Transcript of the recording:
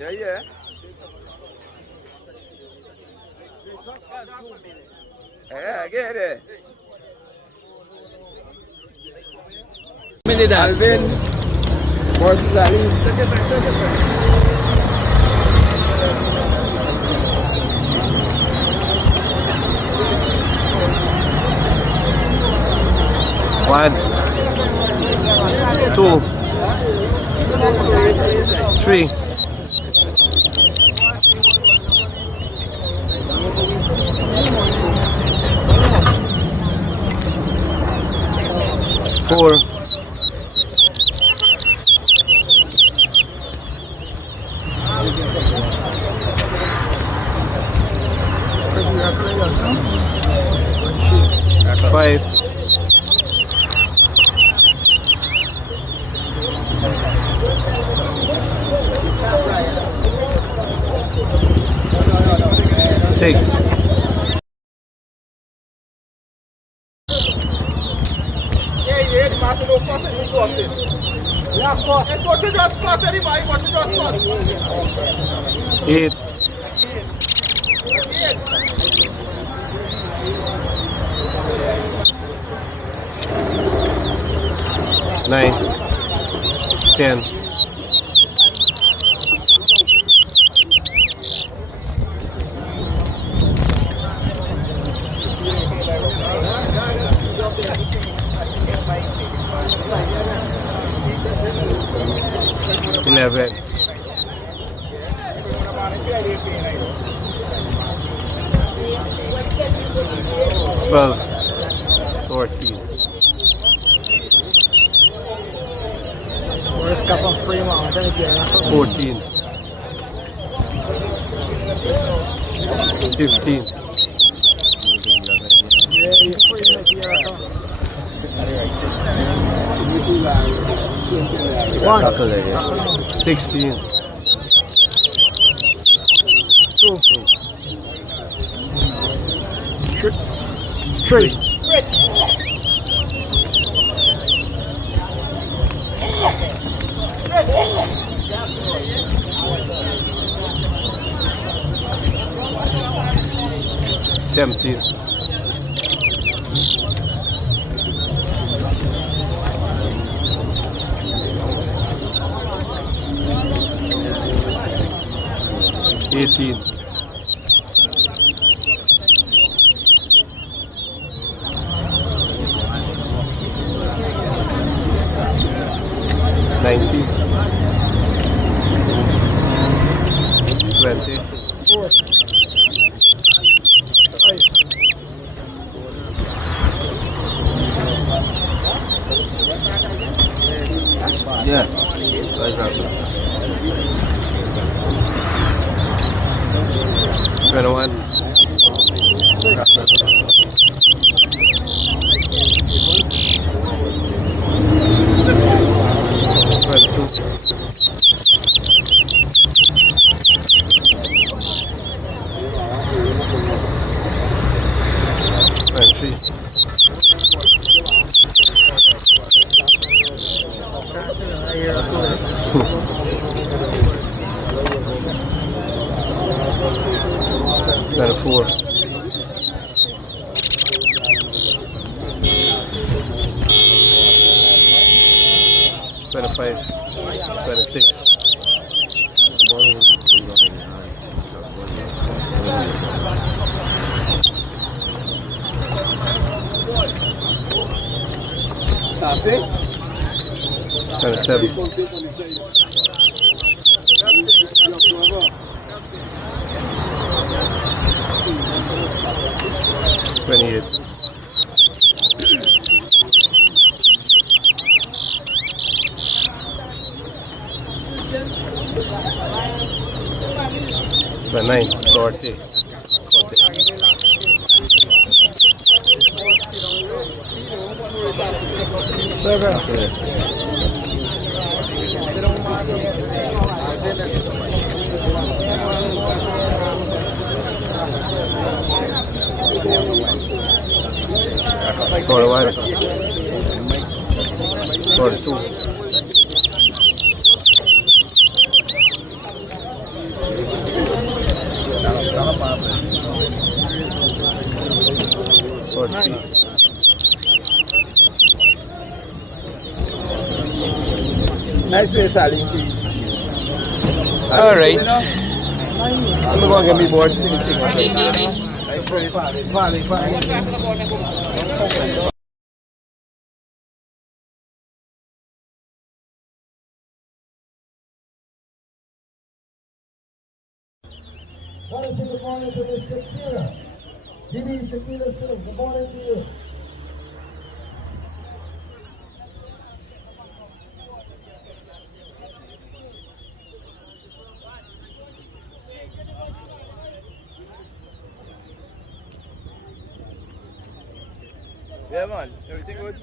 Yeah, yeah. Yeah, get it. Alvin versus Ali. One, two, three, four, five, six, eight, nine, 10, 11, 12, 14, Where's got from Fremont? I think 14, 15, yeah, he's free in here. One, 16, 2, 3. 17, 18, 19, 20, 4, 5, yeah, 21, 24, 25, 26, 27, 28, 29, 30, 41, 42, Nice race, Ali. All right. I'm going to get me board. Nice race. Good morning to Miss Shakira. Didi Shakira Singh, good morning to you. Yeah, man. Everything good?